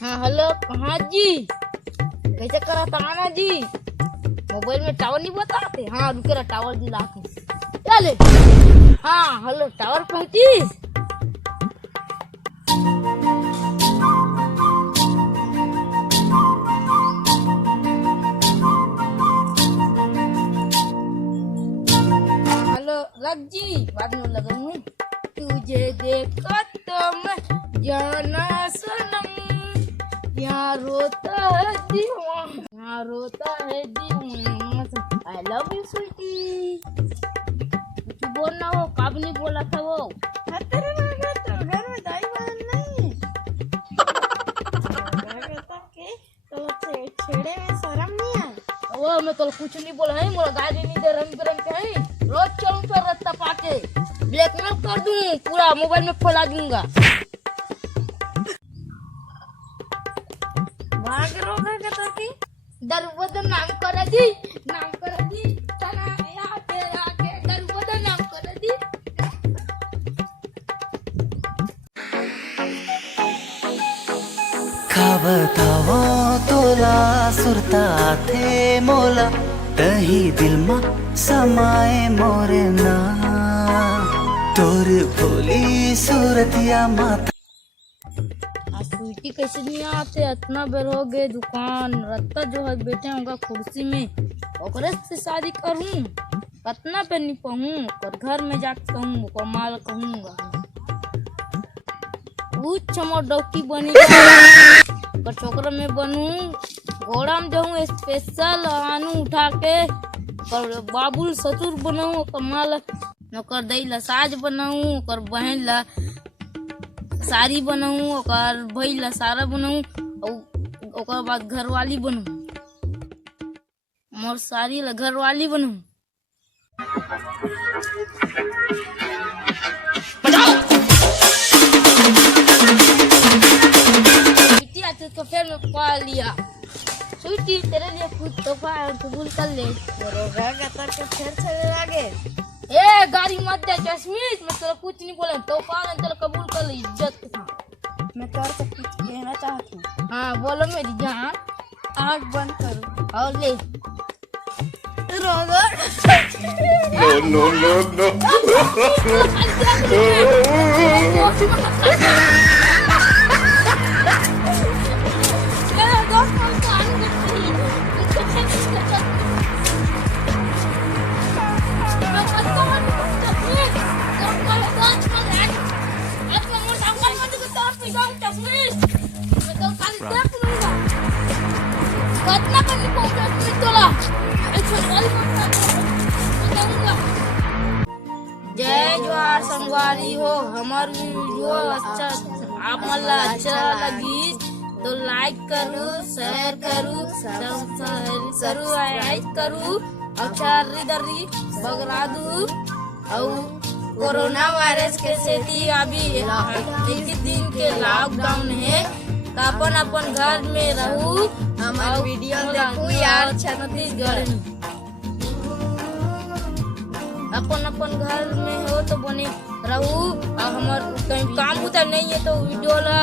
हाँ हेलो, कहाँ जी? कैसे करा ताना जी? मोबाइल में टावर नहीं बताते? हाँ रुके रहा, टावर दिला के चले। हाँ हेलो, टावर पहुंची? हेलो रख जी, बाद में लगाऊंगी। तुझे देखा तो मैं जाना सनम, यहाँ रोता है दीवाना, यहाँ रोता है दीवाना। I love you sweetie. कुछ बोलना हो, कब नहीं बोला था वो? तेरे घर में दाई बहन नहीं छेड़े में शर्म नहीं है। वो मैं तो कुछ नहीं बोला है, मोला गाड़ी नहीं दे, रंग बिरंग के है। रोज चलूं फिर रास्ता पाके, ब्लैकमेल कर दूं, पूरा मोबाइल में खोला दूंगा। भाग रोगा के तो की दरबदर नाम कर दी, नाम कर दी, तना या तेरा के दरबदर नाम कर दी। खावतावो तोला सुरता थे मोला तही दिल मा समाए मोरे ना तोर भोली सूरतिया माता। स्वीटी कैसे नहीं आते? इतना बेर हो गए, दुकान रत्ता जो है बैठे होगा कुर्सी में, ओकरे से शादी करूं? कितना पे नहीं कहूँ, और घर में जाके कहूँ, और माल कहूँगा कुछ हमर डॉक्टी बनी और छोकरा में बनूं, घोड़ा में जाऊँ स्पेशल आनू उठा के, और बाबुल ससुर बनाऊं, कमाल नौकर दई ला साज बनाऊं, और बहन ला साड़ी बनाऊं, और भाई ला सारा बनाऊं, और बाद घरवाली बनाऊं, मोर साड़ी ला घरवाली बनाऊं। स्वीटी आज तो फिर मैं पा लिया। स्वीटी तेरे लिए खुद तोहफा है, कबूल कर ले। रोगा के तो के फिर चले लगे। ए गाड़ी मत दे चश्मीश, मैं तेरा कुछ नहीं बोला, तोहफा है तेरा कबूल कर ले इज्जत के साथ। मैं तोर से कुछ कहना चाहती हूँ। हाँ बोलो मेरी जान। आँख बंद करो और ले। रोगा जय जवाहर संगवारी हो, हमार वीडियो अच्छा आप मला अच्छा लगी तो लाइक करू, शेयर करू, सब्सक्राइब करू, अच्छा दरी बगरा दू। और कोरोना वायरस के सेती अभी एक दिन के लॉकडाउन है, तो अपन अपन घर में रहू। हमार वीडियो देखू यार। छत्तीसगढ़ में अपन अपन घर में हो तो बने रहू, और हमार कहीं काम उतर नहीं है तो वीडियो ला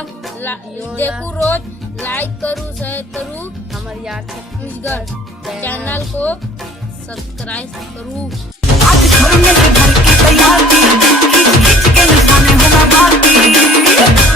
देखू, रोज लाइक करू, शेयर करू, हमार यार छत्तीसगढ़ चैनल को सब्सक्राइब करू। आज छोड़ने के घर की तैयारी खींच खींच के निशाने होना बाकी।